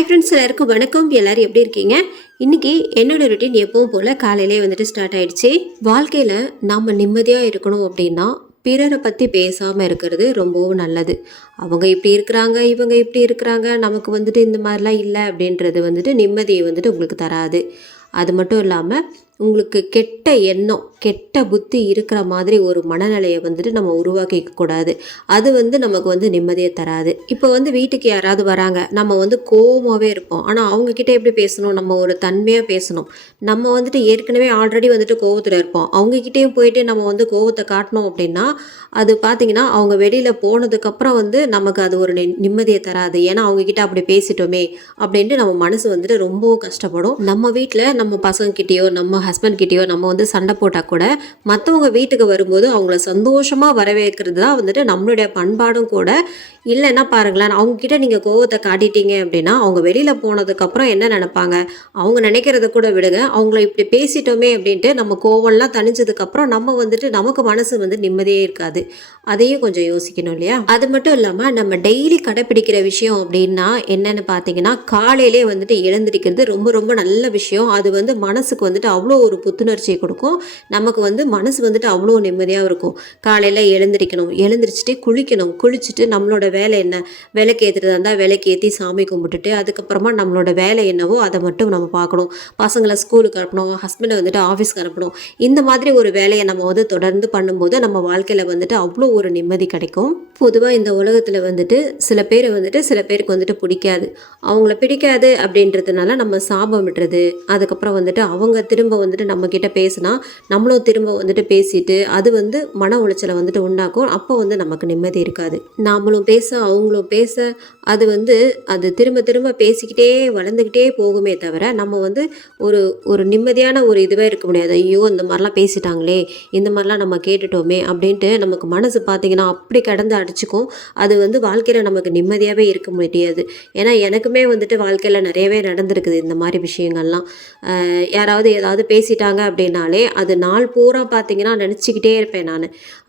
Friends எல்லாருக்கும் வணக்கம். எல்லோரும் எப்படி இருக்கீங்க? இன்னைக்கு என்னோடய ருட்டீன் எப்பவும் போல் காலையிலே வந்துட்டு ஸ்டார்ட் ஆகிடுச்சு வாழ்க்கையில் நாம் நிம்மதியாக இருக்கணும் அப்படின்னா பிறரை பற்றி பேசாமல் இருக்கிறது ரொம்பவும் நல்லது. அவங்க இப்படி இருக்கிறாங்க இவங்க இப்படி இருக்கிறாங்க நமக்கு வந்துட்டு இந்த மாதிரிலாம் இல்லை அப்படின்றது வந்துட்டு நிம்மதியை வந்துட்டு உங்களுக்கு தராது. அது மட்டும் இல்லாமல் உங்களுக்கு கெட்ட எண்ணம் கெட்ட புத்தி இருக்கிற மாதிரி ஒரு மனநிலையை வந்துட்டு நம்ம உருவாக்கிக்க கூடாது. அது வந்து நமக்கு வந்து நிம்மதியை தராது. இப்போ வந்து வீட்டுக்கு யாராவது வராங்க நம்ம வந்து கோவமாகவே இருப்போம். ஆனால் அவங்கக்கிட்ட எப்படி பேசணும்? நம்ம ஒரு தன்மையாக பேசணும். நம்ம வந்துட்டு ஏற்கனவே ஆல்ரெடி வந்துட்டு கோவத்தில் இருப்போம். அவங்கக்கிட்டேயும் போயிட்டு நம்ம வந்து கோவத்தை காட்டினோம் அப்படின்னா அது பார்த்தீங்கன்னா அவங்க வெளியில் போனதுக்கப்புறம் வந்து நமக்கு அது ஒரு நி- நிம்மதியை தராது. ஏன்னா அவங்கக்கிட்ட அப்படி பேசிட்டோமே அப்படின்ட்டு நம்ம மனசு வந்துட்டு ரொம்பவும் கஷ்டப்படும். நம்ம வீட்டில் நம்ம பசங்கக்கிட்டேயோ நம்ம ஹஸ்பண்ட் கிட்டேயோ நம்ம வந்து சண்டை போட்டால் கூட மற்றவங்க வீட்டுக்கு வரும்போது அவங்கள சந்தோஷமாக வரவேற்கிறது தான் வந்துட்டு நம்மளுடைய பண்பாடும் கூட. இல்லைன்னா பாருங்களேன் அவங்கக்கிட்ட நீங்கள் கோவத்தை காட்டிட்டீங்க அப்படின்னா அவங்க வெளியில் போனதுக்கப்புறம் என்ன நினைப்பாங்க? அவங்க நினைக்கிறத கூட விடுங்க. அவங்கள இப்படி பேசிட்டோமே அப்படின்ட்டு நம்ம கோவம்லாம் தணிஞ்சதுக்கப்புறம் நம்ம வந்துட்டு நமக்கு மனசு வந்து நிம்மதியே இருக்காது. அதையும் கொஞ்சம் யோசிக்கணும் இல்லையா? அது மட்டும் இல்லாமல் நம்ம டெய்லி கடைப்பிடிக்கிற விஷயம் அப்படின்னா என்னென்னு பார்த்தீங்கன்னா காலையிலே வந்துட்டு எழுந்திருக்கிறது ரொம்ப ரொம்ப நல்ல விஷயம். அது வந்து மனசுக்கு வந்துட்டு அவ்வளோ ஒரு புத்துணர்ச்சியை கொடுக்கும். நமக்கு வந்து மனசு வந்துட்டு அவ்வளோ நிம்மதியாக இருக்கும். காலையில் எழுந்திரிக்கணும். எழுந்திரிச்சிட்டு குளிக்கணும். குளிச்சுட்டு நம்மளோட வேலை என்ன? விலைக்கு ஏற்றுறதா இருந்தால் விலைக்கு ஏற்றி சாமி கும்பிட்டுட்டு அதுக்கப்புறமா நம்மளோட வேலை என்னவோ அதை மட்டும் நம்ம பார்க்கணும். பசங்களை ஸ்கூலுக்கு அனுப்பணும். ஹஸ்பண்டை வந்துட்டு ஆஃபீஸ்க்கு அனுப்பணும். இந்த மாதிரி ஒரு வேலையை நம்ம வந்து தொடர்ந்து பண்ணும்போது நம்ம வாழ்க்கையில் வந்துட்டு அவ்வளோ ஒரு நிம்மதி கிடைக்கும். பொதுவாக இந்த உலகத்தில் வந்துட்டு சில பேர் வந்துட்டு சில பேருக்கு வந்துட்டு பிடிக்காது. அவங்கள பிடிக்காது அப்படின்றதுனால நம்ம சாபம் விடுறது. அதுக்கப்புறம் வந்துட்டு அவங்க திரும்ப வந்துட்டு நம்ம பேசுனா பேசினா நம்மளும் திரும்ப வந்துட்டு பேசிட்டு அது வந்து மன உளைச்சலை வந்துட்டு உண்டாக்கும். அப்போ வந்து நமக்கு நிம்மதி இருக்காது. நாமளும் பேச அவங்களும் பேச அது வந்து அது திரும்ப திரும்ப பேசிக்கிட்டே வளர்ந்துக்கிட்டே போகுமே தவிர நம்ம வந்து ஒரு ஒரு நிம்மதியான ஒரு இதுவே இருக்க முடியாது. ஐயோ இந்த மாதிரிலாம் பேசிட்டாங்களே இந்த மாதிரிலாம் நம்ம கேட்டுட்டோமே அப்படின்ட்டு நமக்கு மனசு பார்த்தீங்கன்னா அப்படி கடந்து அடிச்சுக்கும். அது வந்து வாழ்க்கையில் நமக்கு நிம்மதியாகவே இருக்க முடியாது. ஏன்னா எனக்குமே வந்துட்டு வாழ்க்கையில் நிறையவே நடந்திருக்குது இந்த மாதிரி விஷயங்கள்லாம். யாராவது ஏதாவது பேசிட்டாங்க அப்படின்னாலே அது நாள் பூரா பார்த்தீங்கன்னா நினச்சிக்கிட்டே இருப்பேன் நான்.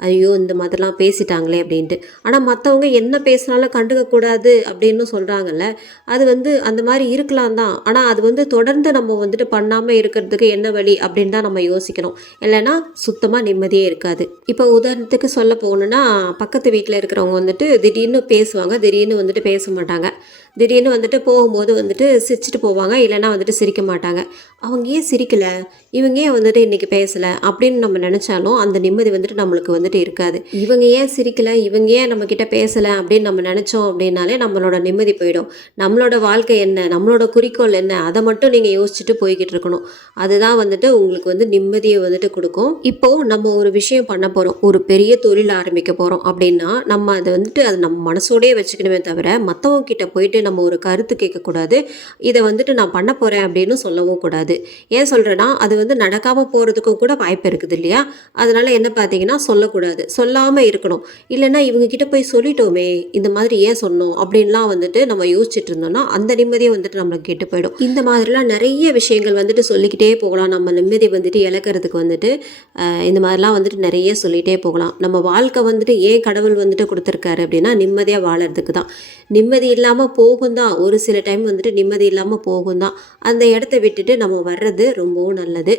ஐயோ இந்த மாதிரிலாம் பேசிட்டாங்களே அப்படின்ட்டு. ஆனால் மற்றவங்க என்ன பேசினாலும் கண்டுக்கக்கூடாது அப்படின்னு சொல்கிறாங்கல்ல அது வந்து அந்த மாதிரி இருக்கலாம் தான். ஆனால் அது வந்து தொடர்ந்து நம்ம வந்துட்டு பண்ணாமல் இருக்கிறதுக்கு என்ன வழி அப்படின்னு தான் நம்ம யோசிக்கணும். இல்லைன்னா சுத்தமாக நிம்மதியே இருக்காது. இப்போ உதாரணத்துக்கு சொல்ல போகணுன்னா பக்கத்து வீட்டில் இருக்கிறவங்க வந்துட்டு திடீர்னு பேசுவாங்க. திடீர்னு வந்துட்டு பேச மாட்டாங்க. திடீர்னு வந்துட்டு போகும்போது வந்துட்டு சிரிச்சிட்டு போவாங்க. இல்லைன்னா வந்துட்டு சிரிக்க மாட்டாங்க. அவங்க ஏன் சிரிக்கலை? இவங்க ஏன் வந்துட்டு இன்றைக்கி பேசலை? அப்படின்னு நம்ம நினச்சாலும் அந்த நிம்மதி வந்துட்டு நம்மளுக்கு வந்துட்டு இருக்காது. இவங்க ஏன் சிரிக்கலை? இவங்க ஏன் நம்மக்கிட்ட பேசலை? அப்படின்னு நம்ம நினச்சோம் அப்படின்னாலே நம்மளோட நிம்மதி போயிடும். நம்மளோட வாழ்க்கை என்ன? நம்மளோட குறிக்கோள் என்ன? அதை மட்டும் நீங்கள் யோசிச்சுட்டு போய்கிட்டு இருக்கணும். அதுதான் வந்துட்டு உங்களுக்கு வந்து நிம்மதியை வந்துட்டு கொடுக்கும். இப்போ நம்ம ஒரு விஷயம் பண்ண போகிறோம் ஒரு பெரிய தொழில் ஆரம்பிக்க போகிறோம் அப்படின்னா நம்ம அதை வந்துட்டு அது நம்ம மனசோடயே வச்சுக்கணுமே தவிர மற்றவங்க கிட்ட போயிட்டு நம்ம ஒரு கருத்து கேட்கக்கூடாது. இதை வந்துட்டு நான் பண்ண போகிறேன் அப்படின்னு சொல்லவும் கூடாது. ஏன் சொல்கிறேன்னா அது வந்து நடக்காமல் போகிறதுக்கும் கூட வாய்ப்பு இருக்குது இல்லையா? அதனால் என்ன பார்த்தீங்கன்னா சொல்லக்கூடாது. சொல்லாமல் இருக்கணும். இல்லைன்னா இவங்கக்கிட்ட போய் சொல்லிட்டோமே இந்த மாதிரி ஏன் சொன்னோம்? அப்படின்லாம் வந்துட்டு நம்ம யோசிச்சுட்டு இருந்தோம்னா அந்த நிம்மதியை வந்துட்டு நம்மளுக்கு கெட்டு போயிடும். இந்த மாதிரிலாம் நிறைய விஷயங்கள் வந்துட்டு சொல்லிக்கிட்டே போகலாம். நம்ம நிம்மதி வந்துட்டு இழக்கிறதுக்கு வந்துட்டு இந்த மாதிரிலாம் வந்துட்டு நிறைய சொல்லிகிட்டே போகலாம். நம்ம வாழ்க்கை வந்துட்டு ஏன் கடவுள் வந்துட்டு கொடுத்துருக்காரு அப்படின்னா நிம்மதியாக வாழறதுக்கு தான். நிம்மதி இல்லாமல் போகும் தான். ஒரு சில டைம் வந்துட்டு நிம்மதி இல்லாமல் போகும் தான். அந்த இடத்த விட்டுட்டு நம்ம வர்றது ரொம்பவும் நல்லது.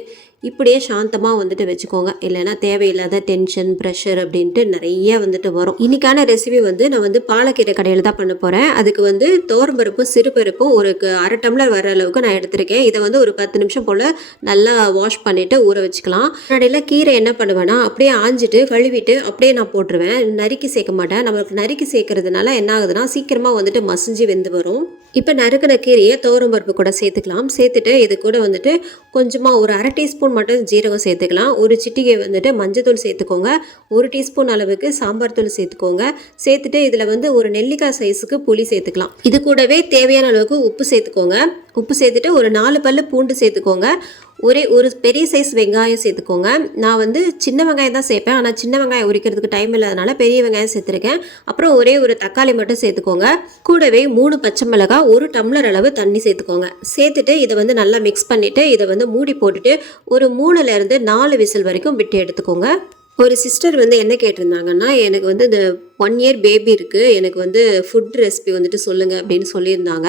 இப்படியே சாந்தமாக வந்துட்டு வச்சுக்கோங்க. இல்லைன்னா தேவையில்லாத டென்ஷன் ப்ரெஷர் அப்படின்ட்டு நிறைய வந்துட்டு வரும். இன்னைக்கான ரெசிபி வந்து நான் வந்து பாலக்கீரை கடையில் தான் பண்ண போகிறேன் அதுக்கு வந்து தோரம்பருப்பும் சிறுபருப்பும் ஒரு அரை டம்ளர் வர அளவுக்கு நான் எடுத்திருக்கேன். இதை வந்து ஒரு பத்து நிமிஷம் போல் நல்லா வாஷ் பண்ணிவிட்டு ஊற வச்சுக்கலாம். முன்னாடியில் கீரை என்ன பண்ணுவேன்னா அப்படியே ஆஞ்சிட்டு கழுவிட்டு அப்படியே நான் போட்டுருவேன். நறுக்கி சேர்க்க மாட்டேன். நம்மளுக்கு நறுக்கி சேர்க்கறதுனால என்ன ஆகுதுன்னா சீக்கிரமாக வந்துட்டு மசிஞ்சு வெந்து வரும். இப்போ நறுக்கின கீரையை பருப்பு கூட சேர்த்துக்கலாம். சேர்த்துட்டு இது கூட வந்துட்டு கொஞ்சமாக ஒரு அரை டீஸ்பூன் மட்டும் ஜீரகம் சேர்த்துக்கலாம். ஒரு சிட்டிகை வந்துட்டு மஞ்சத்தூள் சேர்த்துக்கோங்க. ஒரு டீஸ்பூன் அளவுக்கு சாம்பார் தூள் சேர்த்துக்கோங்க. சேர்த்துட்டு இதில் வந்து ஒரு நெல்லிக்காய் சைஸுக்கு புளி சேர்த்துக்கலாம். இது கூடவே தேவையான அளவுக்கு உப்பு சேர்த்துக்கோங்க. உப்பு சேர்த்துட்டு ஒரு நாலு பல்லு பூண்டு சேர்த்துக்கோங்க. ஒரே ஒரு பெரிய சைஸ் வெங்காயம் சேர்த்துக்கோங்க. நான் வந்து சின்ன வெங்காயம் தான் சேர்ப்பேன். ஆனால் சின்ன வெங்காயம் உரிக்கிறதுக்கு டைம் இல்லாதனால பெரிய வெங்காயம் சேர்த்துருக்கேன். அப்புறம் ஒரே ஒரு தக்காளி மட்டும் சேர்த்துக்கோங்க. கூடவே மூணு பச்சை மிளகா ஒரு டம்ளர் அளவு தண்ணி சேர்த்துக்கோங்க. சேர்த்துட்டு இதை வந்து நல்லா மிக்ஸ் பண்ணிவிட்டு இதை வந்து மூடி போட்டுட்டு ஒரு மூணுலேருந்து நாலு விசில் வரைக்கும் விட்டு எடுத்துக்கோங்க. ஒரு சிஸ்டர் வந்து என்ன கேட்டிருந்தாங்கன்னா எனக்கு வந்து இந்த ஒன் இயர் பேபி இருக்குது எனக்கு வந்து ஃபுட் ரெசிபி வந்துட்டு சொல்லுங்கள் அப்படின்னு சொல்லியிருந்தாங்க.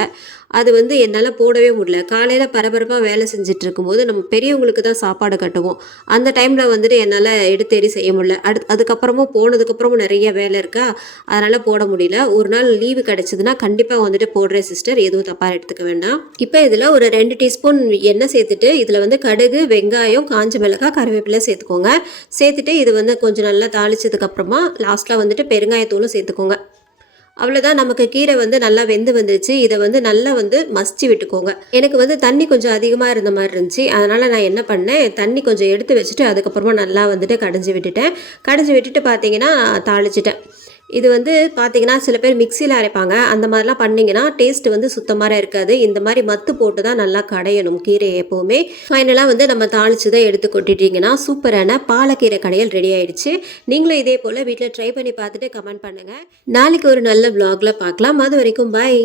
அது வந்து என்னால் போடவே முடியல. காலையில் பரபரப்பாக வேலை செஞ்சுட்டு இருக்கும்போது நம்ம பெரியவங்களுக்கு தான் சாப்பாடு கட்டுவோம். அந்த டைமில் வந்துட்டு என்னால் எடுத்தேறி செய்ய முடியல. அடுத் அதுக்கப்புறமும் போனதுக்கப்புறமும் நிறைய வேலை இருக்கா? அதனால் போட முடியல. ஒரு நாள் லீவு கிடச்சிதுன்னா கண்டிப்பாக வந்துட்டு போடுறேன் சிஸ்டர். எதுவும் தப்பாக எடுத்துக்க வேண்டாம். இப்போ இதில் ஒரு ரெண்டு டீஸ்பூன் எண்ணெய் சேர்த்துட்டு இதில் வந்து கடுகு வெங்காயம் காஞ்ச மிளகாய் கருவேப்பிலை சேர்த்துக்கோங்க. சேர்த்துட்டு இது வந்து கொஞ்சம் நல்லா தாளிச்சதுக்கப்புறமா லாஸ்ட்டில் வந்துட்டு பெருங்காயத்தூளும் சேர்த்துக்கோங்க. அவ்வளோதான் நமக்கு கீரை வந்து நல்லா வெந்து வந்துருச்சு. இதை வந்து நல்லா வந்து மசிச்சு விட்டுக்கோங்க. எனக்கு வந்து தண்ணி கொஞ்சம் அதிகமாக இருந்த மாதிரி இருந்துச்சு. அதனால் நான் என்ன பண்ணேன் தண்ணி கொஞ்சம் எடுத்து வச்சுட்டு அதுக்கப்புறமா நல்லா வந்துட்டு கடைஞ்சி விட்டுட்டேன். கடைஞ்சி விட்டுட்டு பார்த்தீங்கன்னா தாளிச்சிட்டேன். இது வந்து பார்த்தீங்கன்னா சில பேர் மிக்சியில் அரைப்பாங்க. அந்த மாதிரிலாம் பண்ணிங்கன்னா டேஸ்ட் வந்து சுத்தமாக இருக்காது. இந்த மாதிரி மத்து போட்டு தான் நல்லா கடையணும் கீரையை எப்போவுமே. ஃபைனலாக வந்து நம்ம தாளிச்சு தான் எடுத்து கொட்டிட்டீங்கன்னா சூப்பரான பாலக்கீரை கடையல் ரெடி ஆயிடுச்சு. நீங்களும் இதே போல் வீட்டில் ட்ரை பண்ணி பார்த்துட்டு கமெண்ட் பண்ணுங்கள் நாளைக்கு ஒரு நல்ல வ்ளாகில் பார்க்கலாம். அது வரைக்கும் பாய்